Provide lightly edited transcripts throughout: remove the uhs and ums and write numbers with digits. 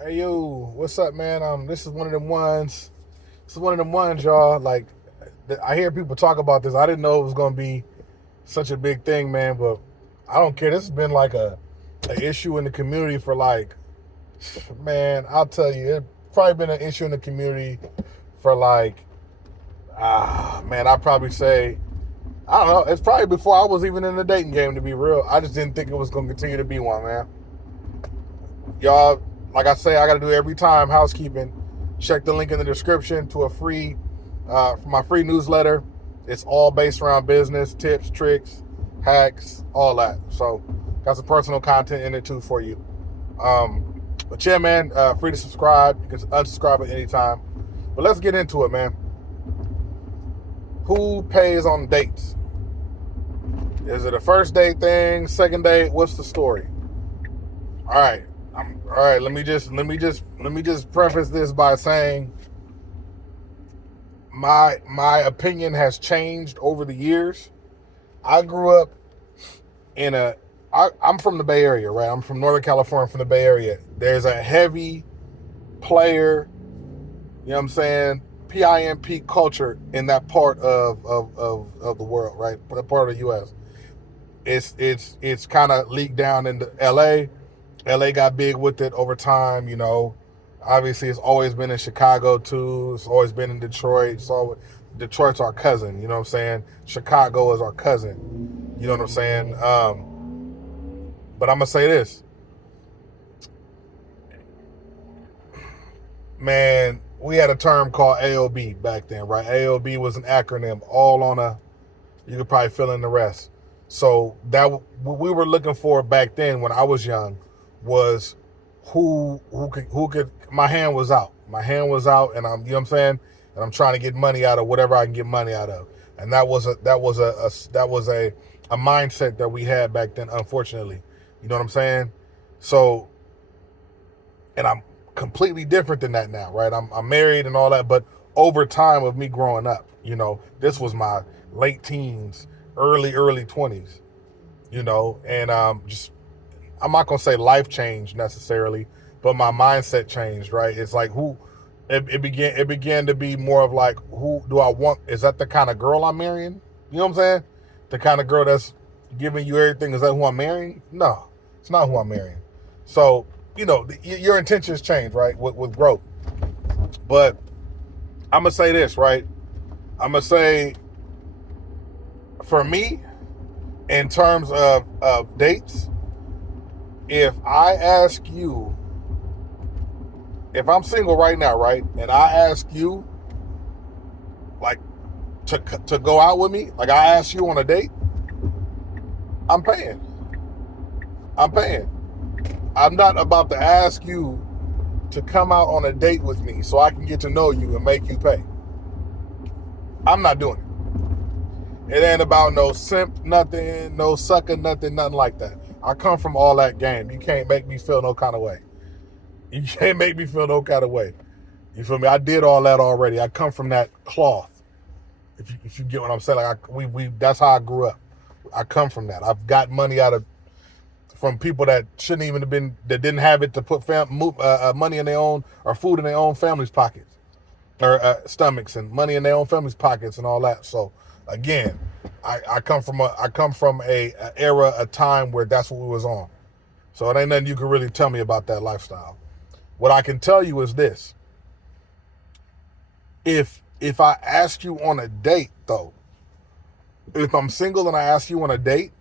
Hey yo, what's up, man? This is one of them ones. This is one of them ones, y'all. Like, I hear people talk about this. I didn't know it was gonna be such a big thing, man. But I don't care. This has been like a issue in the community for like, man. I'll tell you, it probably been an issue in the community for like, man. I'd probably say, I don't know. It's probably before I was even in the dating game. To be real, I just didn't think it was gonna continue to be one, man. Y'all, like I say, I got to do every time housekeeping. Check the link in the description to a free, for my free newsletter. It's all based around business, tips, tricks, hacks, all that. So, got some personal content in it too for you. But yeah, man, free to subscribe. You can unsubscribe at any time. But let's get into it, man. Who pays on dates? Is it a first date thing, second date? What's the story? All right. All right. Let me just preface this by saying my opinion has changed over the years. I grew up in I'm from the Bay Area, right? I'm from Northern California, from the Bay Area. There's a heavy player, you know what I'm saying, PIMP culture in that part of the world, right? That part of the US. It's kind of leaked down into LA. LA got big with it over time. Obviously, it's always been in Chicago too. It's always been in Detroit. So Detroit's our cousin. You know what I'm saying? Chicago is our cousin. You know what I'm saying? But I'm gonna say this, man. We had a term called AOB back then, right? AOB was an acronym, all on a. You could probably fill in the rest. So that what we were looking for back then when I was young was who could. My hand was out. My hand was out, and I'm, you know what I'm saying, and I'm trying to get money out of whatever I can get money out of, and that was a mindset that we had back then. Unfortunately, you know what I'm saying. So, and I'm completely different than that now, right? I'm married and all that, but over time of me growing up, this was my late teens, early 20s, and just, I'm not gonna say life changed necessarily, but my mindset changed. Right? It's like it began to be more of like, who do I want? Is that the kind of girl I'm marrying? You know what I'm saying? The kind of girl that's giving you everything. Is that who I'm marrying? No, it's not who I'm marrying. So your intentions change, right? With growth. But I'm gonna say this, right? I'm gonna say, for me, in terms of dates, if I ask you, if I'm single right now, right, and I ask you, like, to go out with me, like I ask you on a date, I'm paying. I'm paying. I'm not about to ask you to come out on a date with me so I can get to know you and make you pay. I'm not doing it. It ain't about no simp nothing, no sucker nothing, nothing like that. I come from all that game. You can't make me feel no kind of way. You can't make me feel no kind of way. You feel me? I did all that already. I come from that cloth. If you get what I'm saying, like we that's how I grew up. I come from that. I've got money from people that shouldn't even have been, that didn't have it to put money in their own, or food in their own family's pockets, or stomachs, and money in their own family's pockets and all that. So again, I come from a era, a time where that's what we was on. So it ain't nothing you can really tell me about that lifestyle. What I can tell you is this: if I ask you on a date, though, if I'm single and I ask you on a date,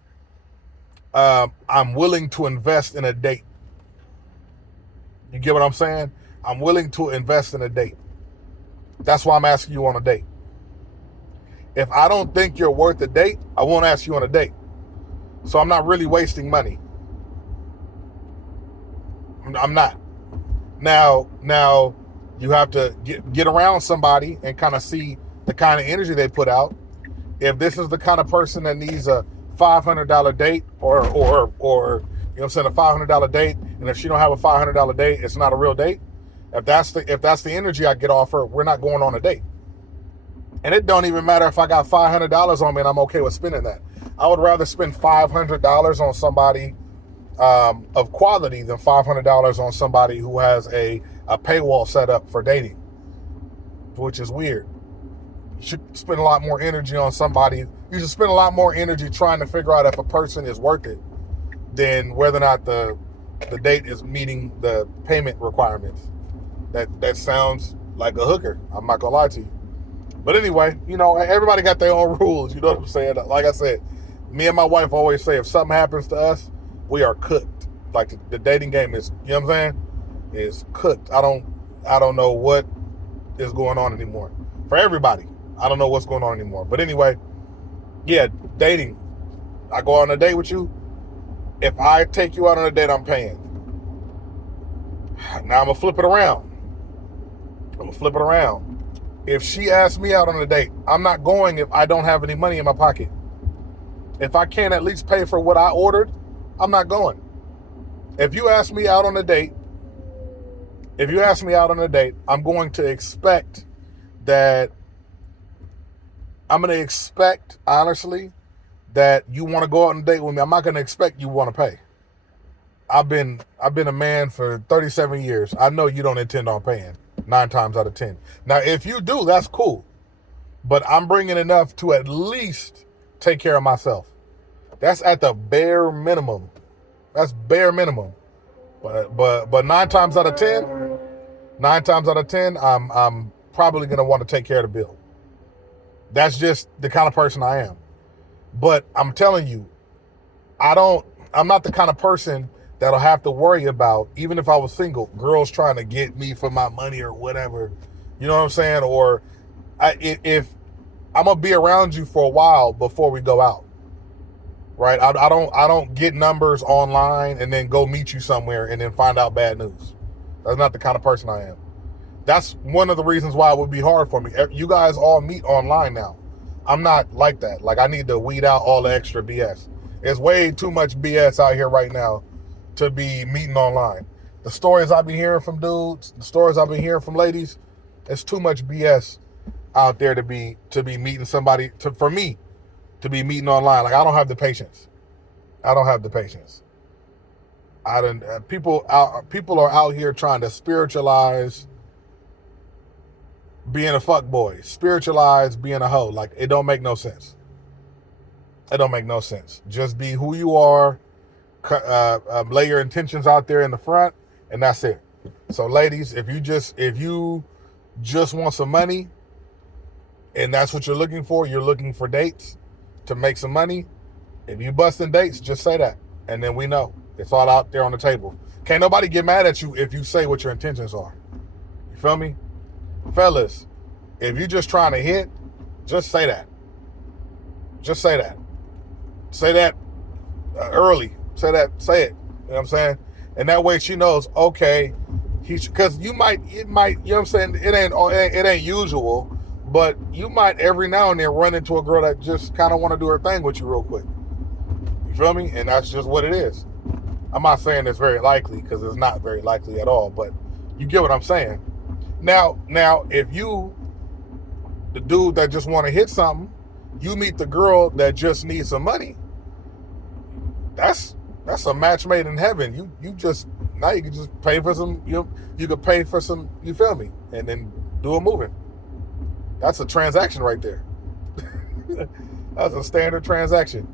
I'm willing to invest in a date. You get what I'm saying? I'm willing to invest in a date. That's why I'm asking you on a date. If I don't think you're worth a date, I won't ask you on a date. So I'm not really wasting money. I'm not. Now you have to get around somebody and kind of see the kind of energy they put out. If this is the kind of person that needs a $500 date, or you know what I'm saying, a $500 date, and if she don't have a $500 date, it's not a real date. If that's the energy I get off her, we're not going on a date. And it don't even matter if I got $500 on me and I'm okay with spending that. I would rather spend $500 on somebody of quality than $500 on somebody who has a paywall set up for dating, which is weird. You should spend a lot more energy on somebody. You should spend a lot more energy trying to figure out if a person is worth it than whether or not the date is meeting the payment requirements. That sounds like a hooker. I'm not gonna lie to you. But anyway, everybody got their own rules. You know what I'm saying? Like I said, me and my wife always say if something happens to us, we are cooked. Like the dating game is, you know what I'm saying? Is cooked. I don't know what is going on anymore. For everybody, I don't know what's going on anymore. But anyway, yeah, dating. I go on a date with you. If I take you out on a date, I'm paying. Now I'm gonna flip it around. If she asks me out on a date, I'm not going if I don't have any money in my pocket. If I can't at least pay for what I ordered, I'm not going. If you ask me out on a date, I'm going to expect that, honestly, that you want to go out on a date with me. I'm not going to expect you want to pay. I've been a man for 37 years. I know you don't intend on paying 9 times out of 10. Now, if you do, that's cool. But I'm bringing enough to at least take care of myself. That's at the bare minimum. That's bare minimum. But 9 times out of 10, I'm probably going to want to take care of the bill. That's just the kind of person I am. But I'm telling you, I'm not the kind of person that'll have to worry about, even if I was single, girls trying to get me for my money or whatever. You know what I'm saying? Or if I'm going to be around you for a while before we go out. Right? I don't get numbers online and then go meet you somewhere and then find out bad news. That's not the kind of person I am. That's one of the reasons why it would be hard for me. You guys all meet online now. I'm not like that. Like, I need to weed out all the extra BS. There's way too much BS out here right now to be meeting online. The stories I've been hearing from dudes, the stories I've been hearing from ladies, it's too much BS out there to be meeting somebody, for me to be meeting online. Like, I don't have the patience. People are out here trying to spiritualize being a fuckboy, spiritualize being a hoe. Like, it don't make no sense. Just be who you are. Lay your intentions out there in the front, and that's it. So, ladies, if you just want some money, and that's what you're looking for dates to make some money. If you busting dates, just say that, and then we know it's all out there on the table. Can't nobody get mad at you if you say what your intentions are. You feel me? Fellas, if you're just trying to hit, just say that. Say that early. Say it. You know what I'm saying? And that way she knows, okay, because you might, you know what I'm saying? It ain't usual, but you might every now and then run into a girl that just kind of want to do her thing with you real quick. You feel me? And that's just what it is. I'm not saying it's very likely, because it's not very likely at all, but you get what I'm saying. Now, if you, the dude that just want to hit something, you meet the girl that just needs some money, that's a match made in heaven. You can just pay for some, you could pay for some, you feel me? And then do a moving. That's a transaction right there. That's a standard transaction.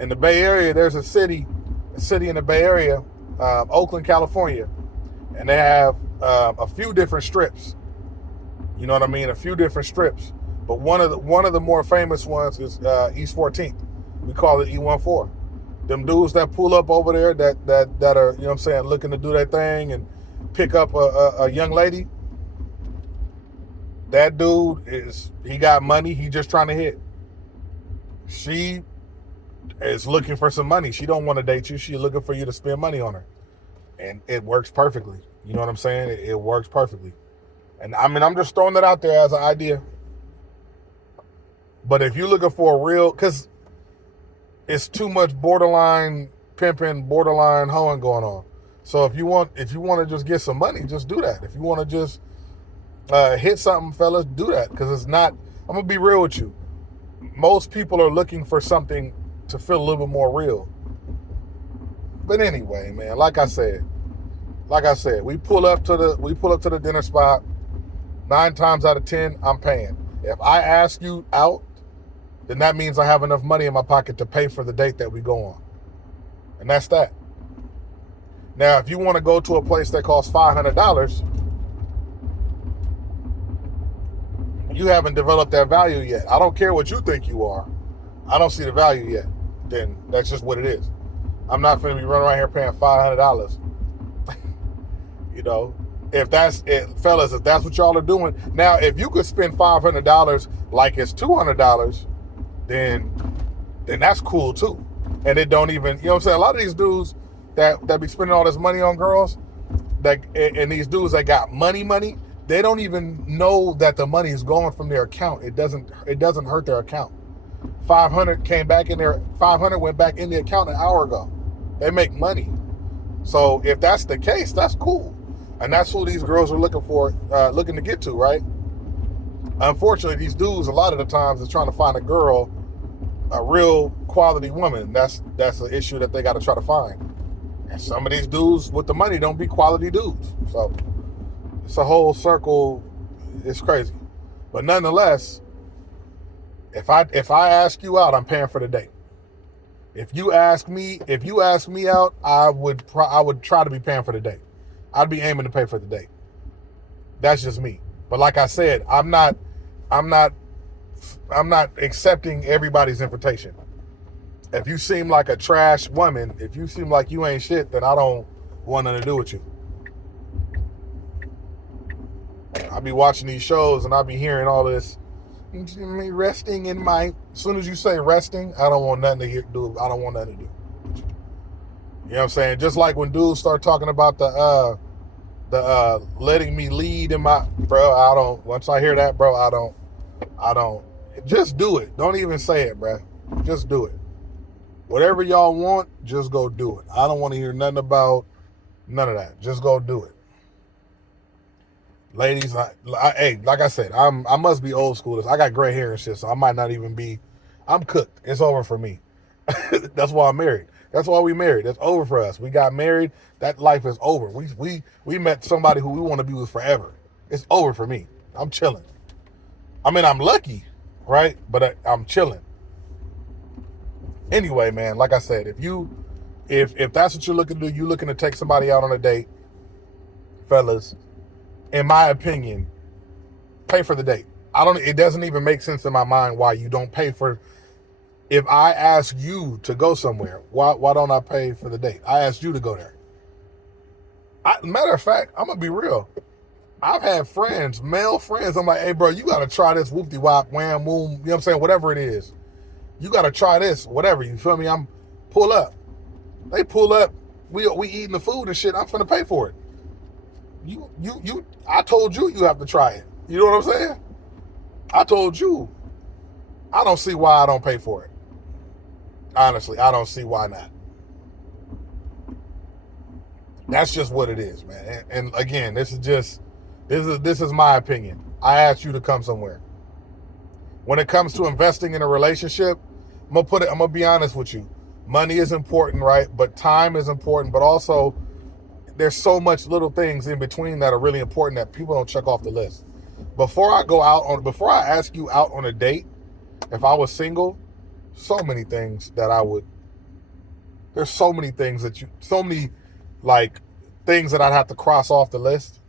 In the Bay Area, there's a city in the Bay Area, Oakland, California, and they have a few different strips. You know what I mean? A few different strips. But one of the more famous ones is East 14th. We call it E14. Them dudes that pull up over there that are, you know what I'm saying, looking to do their thing and pick up a young lady. That dude he got money. He just trying to hit. She is looking for some money. She don't want to date you. She's looking for you to spend money on her. And it works perfectly. You know what I'm saying? It works perfectly. And I mean, I'm just throwing that out there as an idea. But if you're looking for a real, because it's too much borderline pimping, borderline hoeing going on. So if you want to just get some money, just do that. If you want to just hit something, fellas, do that. Because it's not, I'm going to be real with you. Most people are looking for something to feel a little bit more real. But anyway, man, like I said, we pull up to the dinner spot. 9 times out of 10, I'm paying. If I ask you out, then that means I have enough money in my pocket to pay for the date that we go on. And that's that. Now, if you want to go to a place that costs $500, you haven't developed that value yet. I don't care what you think you are. I don't see the value yet. Then that's just what it is. I'm not going to be running around here paying $500. You know, if that's it, fellas, if that's what y'all are doing. Now, if you could spend $500 like it's $200, then that's cool too. And it don't even, you know what I'm saying? A lot of these dudes that be spending all this money on girls, and these dudes that got money, they don't even know that the money is going from their account. It doesn't hurt their account. 500 came back in there. 500 went back in the account an hour ago. They make money. So if that's the case, that's cool. And that's who these girls are looking to get to, right? Unfortunately, these dudes, a lot of the times, is trying to find a real quality woman. That's an issue that they got to try to find. And some of these dudes with the money don't be quality dudes. So it's a whole circle. It's crazy. But nonetheless, if I ask you out, I'm paying for the date. If you ask me out, I would try to be paying for the date. I'd be aiming to pay for the date. That's just me. But like I said, I'm not accepting everybody's invitation. If you seem like a trash woman, if you seem like you ain't shit, then I don't want nothing to do with you. I be watching these shows and I be hearing all this. Me resting in my. As soon as you say resting, I don't want nothing to do. I don't want nothing to do. You know what I'm saying? Just like when dudes start talking about the letting me lead in my, bro. I don't. Once I hear that, bro, I don't. Just do it. Don't even say it, bro. Just do it. Whatever y'all want, just go do it. I don't want to hear nothing about none of that. Just go do it. Ladies, hey, like I said, I must be old school. I got gray hair and shit, so I might not even be. I'm cooked. It's over for me. That's why I'm married. That's why we married. It's over for us. We got married. That life is over. We met somebody who we want to be with forever. It's over for me. I'm chilling. I mean, I'm lucky, right? But I'm chilling. Anyway, man, like I said, if that's what you're looking to do, you're looking to take somebody out on a date, fellas, in my opinion, pay for the date. It doesn't even make sense in my mind why you don't pay for. If I ask you to go somewhere, why don't I pay for the date? I asked you to go there. Matter of fact, I'm gonna be real. I've had friends, male friends. I'm like, hey, bro, you gotta try this whoopty wop, wham, boom. You know what I'm saying? Whatever it is, you gotta try this. Whatever, you feel me? I'm pull up. They pull up. We eating the food and shit. I'm finna pay for it. You. I told you have to try it. You know what I'm saying? I told you. I don't see why I don't pay for it. Honestly, I don't see why not. That's just what it is, man. And again, this is my opinion. I asked you to come somewhere. When it comes to investing in a relationship, I'm gonna be honest with you. Money is important, right? But time is important. But also, there's so much little things in between that are really important that people don't check off the list. Before I ask you out on a date, if I was single, so many things that there's so many things things that I'd have to cross off the list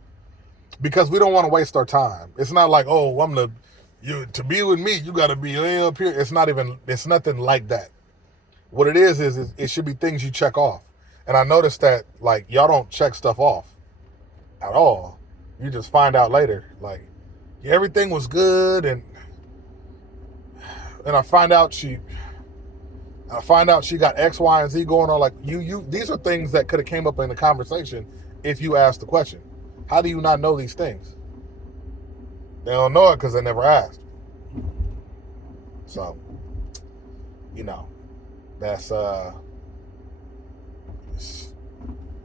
because we don't want to waste our time. It's not like, oh, to be with me, you got to be up here. It's nothing like that. What it is it should be things you check off. And I noticed that, like, y'all don't check stuff off at all. You just find out later, like, yeah, everything was good, and I find out she got X, Y, and Z going on. Like, these are things that could have came up in the conversation if you asked the question. How do you not know these things? They don't know it because they never asked. So, that's I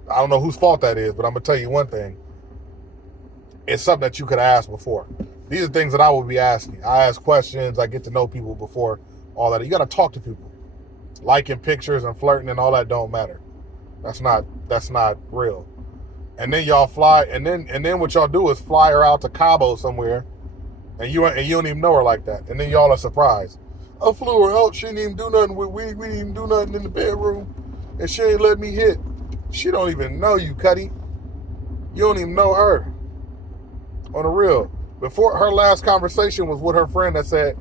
don't know whose fault that is, but I'm gonna tell you one thing. It's something that you could have asked before. These are things that I would be asking. I ask questions. I get to know people before all that. You got to talk to people. Liking pictures and flirting and all that don't matter. That's not real. And then y'all fly, and then what y'all do is fly her out to Cabo somewhere, and you don't even know her like that. And then y'all are surprised. I flew her out. She didn't even do nothing. We didn't even do nothing in the bedroom, and she ain't let me hit. She don't even know you, Cuddy. You don't even know her. On the real. Before her last conversation was with her friend that said,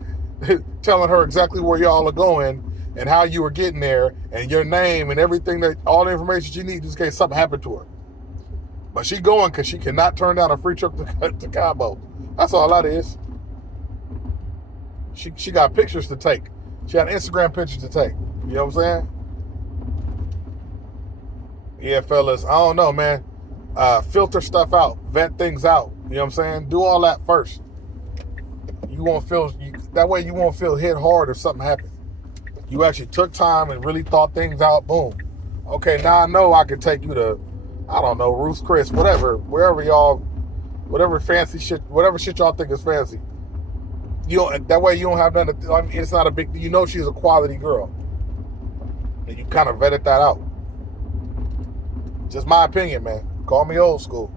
telling her exactly where y'all are going and how you were getting there and your name and everything, that all the information she needs just in case something happened to her. But she going because she cannot turn down a free trip to Cabo. That's all that is. She got pictures to take. She got Instagram pictures to take. You know what I'm saying? Yeah, fellas. I don't know, man. Filter stuff out. Vet things out. You know what I'm saying? Do all that first. You won't feel, that way you won't feel hit hard if something happened. You actually took time and really thought things out. Boom. Okay, now I know I can take you to, I don't know, Ruth's Chris, whatever, wherever y'all, whatever fancy shit, whatever shit y'all think is fancy. You don't, that way you don't have nothing to, I mean, it's not a big, you know she's a quality girl. And you kind of vetted that out. Just my opinion, man. Call me old school.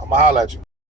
I'ma holler at you.